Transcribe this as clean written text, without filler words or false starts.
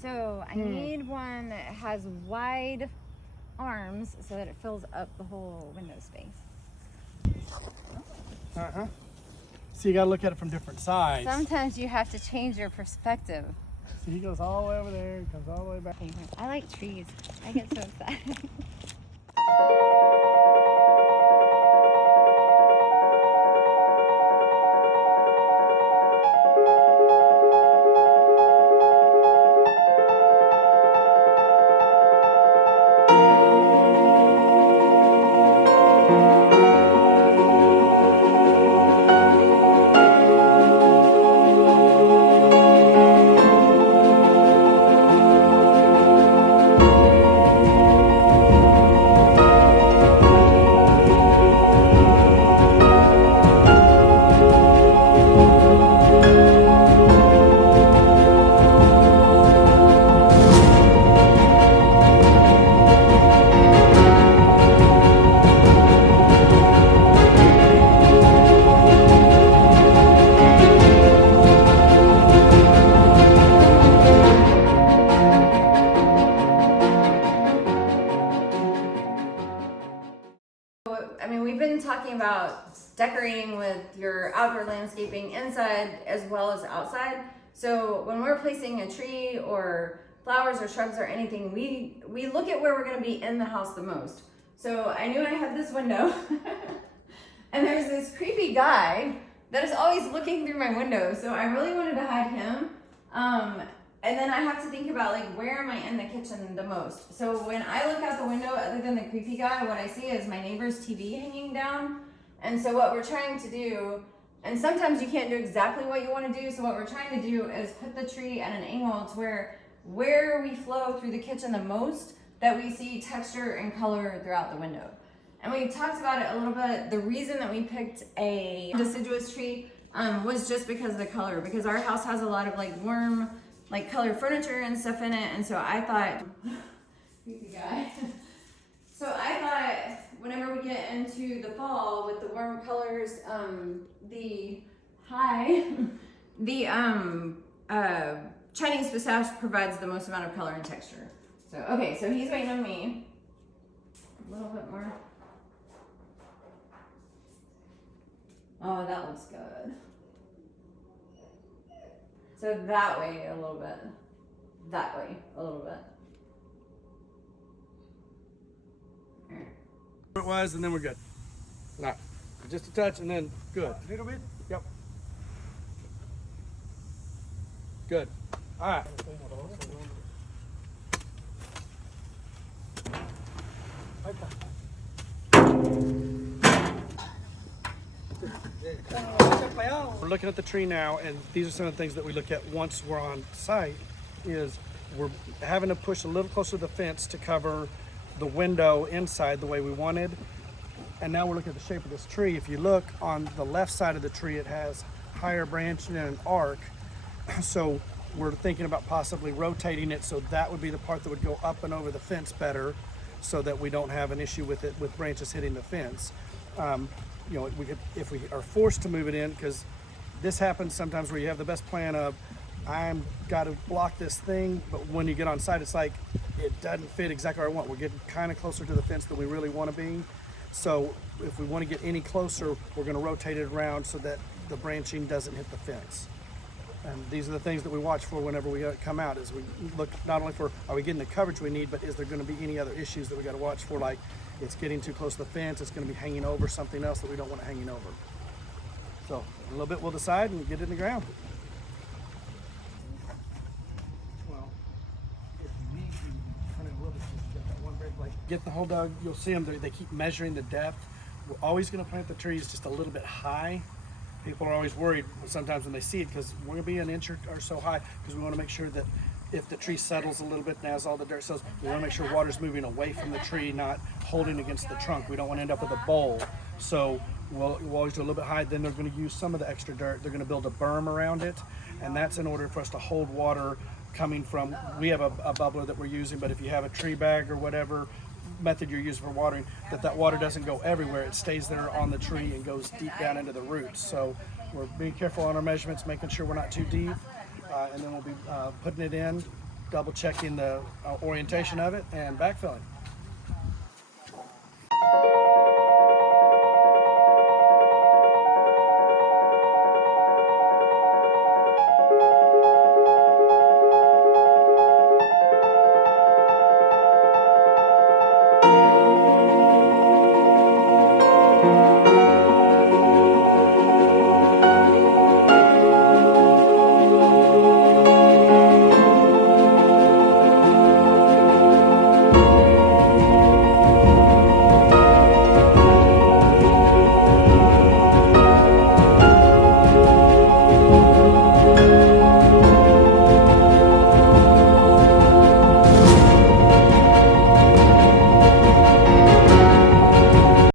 So I need one that has wide arms so that it fills up the whole window space. So you gotta look at it from different sides. Sometimes you have to change your perspective. So he goes all the way over there, he comes all the way back. I like trees. I get so excited. I mean, we've been talking about decorating with your outdoor landscaping inside as well as outside. So when we're placing a tree or flowers or shrubs or anything, we look at where we're going to be in the house the most. So I knew I had this window and there's this creepy guy that is always looking through my window. So I really wanted to hide him. And then I have to think about, like, where am I in the kitchen the most? So when I look out the window, other than the creepy guy, what I see is my neighbor's TV hanging down. And so what we're trying to do, and sometimes you can't do exactly what you want to do, so what we're trying to do is put the tree at an angle to where we flow through the kitchen the most, that we see texture and color throughout the window. And we talked about it a little bit. The reason that we picked a deciduous tree was just because of the color, because our house has a lot of like warm, like colored furniture and stuff in it. And so I thought, creepy guy. So I thought whenever we get into the fall with the warm colors, the Chinese Pistache provides the most amount of color and texture. So, okay, so he's waiting on me. A little bit more. Oh, that looks good. So that way a little bit. That way a little bit. It was, and then we're good. No, just a touch, and then good. A little bit? Yep. Good. All right. We're looking at the tree now, and these are some of the things that we look at once we're on site. Is we're having to push a little closer to the fence to cover the window inside the way we wanted. And now we're looking at the shape of this tree. If you look on the left side of the tree, it has higher branching and an arc. So we're thinking about possibly rotating it so that would be the part that would go up and over the fence better, so that we don't have an issue with it with branches hitting the fence. You know, we could, if we are forced to move it in, because this happens sometimes where you have the best plan of, I'm got to block this thing, but when you get on site, it's like it doesn't fit exactly where I want. We're getting kind of closer to the fence than we really want to be. So if we want to get any closer, we're going to rotate it around so that the branching doesn't hit the fence. And these are the things that we watch for whenever we come out, is we look not only for, are we getting the coverage we need, but is there going to be any other issues that we got to watch for, like it's getting too close to the fence, it's going to be hanging over something else that we don't want it hanging over. So in a little bit we'll decide and get it in the ground. Well, if you need to, kind of a little bit, just get that one break, like get the whole dug, you'll see them, they keep measuring the depth. We're always going to plant the trees just a little bit high. People are always worried sometimes when they see it, because we're going to be an inch or so high, because we want to make sure that if the tree settles a little bit and as all the dirt settles, we want to make sure water's moving away from the tree, not holding against the trunk. We don't want to end up with a bowl. So we'll always do a little bit high. Then they're going to use some of the extra dirt. They're going to build a berm around it, and that's in order for us to hold water coming from, we have a bubbler that we're using, but if you have a tree bag or whatever method you're using for watering, that water doesn't go everywhere. It stays there on the tree and goes deep down into the roots. So we're being careful on our measurements, making sure we're not too deep. and then we'll be putting it in, double checking the orientation of it, and backfilling.